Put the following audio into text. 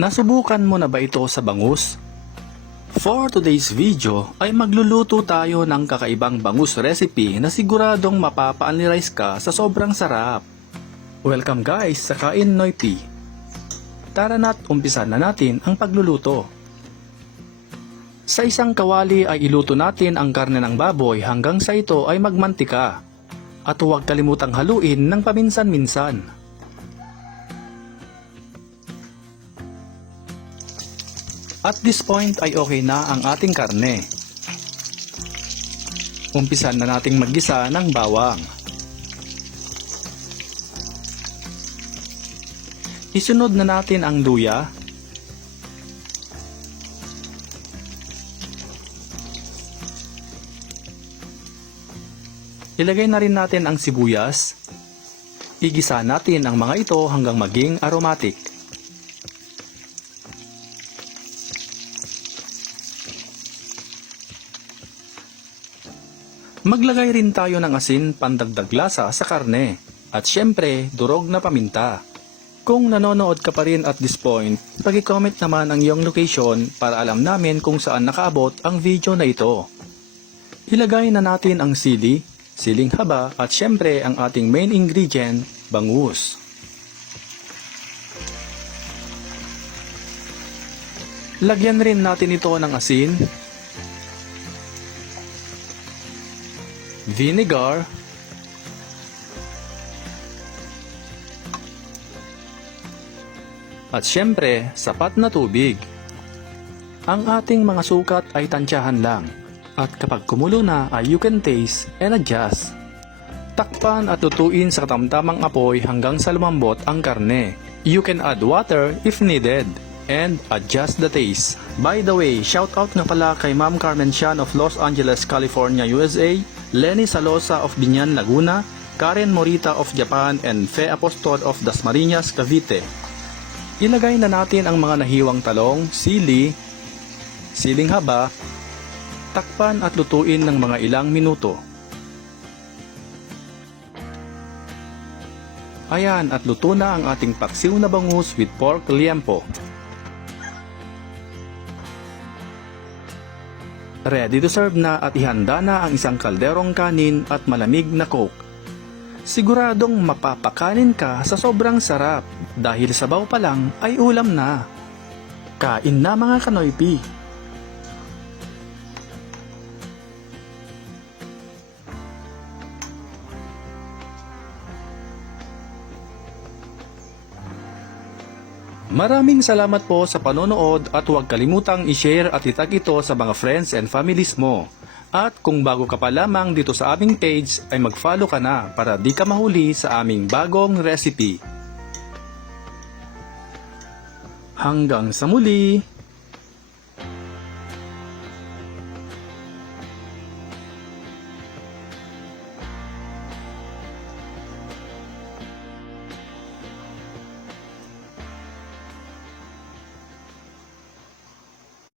Nasubukan mo na ba ito sa bangus? For today's video ay magluluto tayo ng kakaibang bangus recipe na siguradong mapapa-unli-rice ka sa sobrang sarap. Welcome guys sa Kain Noy P. Tara na't umpisan na natin ang pagluluto. Sa isang kawali ay iluto natin ang karne ng baboy hanggang sa ito ay magmantika. At huwag kalimutang haluin ng paminsan-minsan. At this point ay okay na ang ating karne. Umpisan na nating maggisa ng bawang. Isunod na natin ang luya. Ilagay na rin natin ang sibuyas. Igisa natin ang mga ito hanggang maging aromatic. Maglagay rin tayo ng asin pandagdag lasa sa karne at syempre durog na paminta. Kung nanonood ka pa rin at this point, pag-comment naman ang iyong location para alam namin kung saan nakaabot ang video na ito. Ilagay na natin ang sili, siling haba at syempre ang ating main ingredient, bangus. Lagyan rin natin ito ng asin, vinegar, at syempre, sapat na tubig. Ang ating mga sukat ay tansyahan lang. At kapag kumulo na ay you can taste and adjust. Takpan at lutuin sa katamtamang apoy hanggang sa lumambot ang karne. You can add water if needed. And adjust the taste. By the way, shout out nga pala kay Ma'am Carmen Sian of Los Angeles, California, USA, Lenny Salosa of Binyan, Laguna, Karen Morita of Japan, and Fe Apostol of Dasmariñas, Cavite. Ilagay na natin ang mga nahiwang talong, sili, siling haba, takpan at lutuin ng mga ilang minuto. Ayan at luto na ang ating paksiw na bangus with pork liempo. Ready to serve na at ihanda na ang isang kalderong kanin at malamig na coke. Siguradong mapapakanin ka sa sobrang sarap dahil sabaw pa lang ay ulam na. Kain na mga Kanoy P! Maraming salamat po sa panonood at huwag kalimutang i-share at itag ito sa mga friends and families mo. At kung bago ka pa lamang dito sa aming page ay mag-follow ka na para di ka mahuli sa aming bagong recipe. Hanggang sa muli!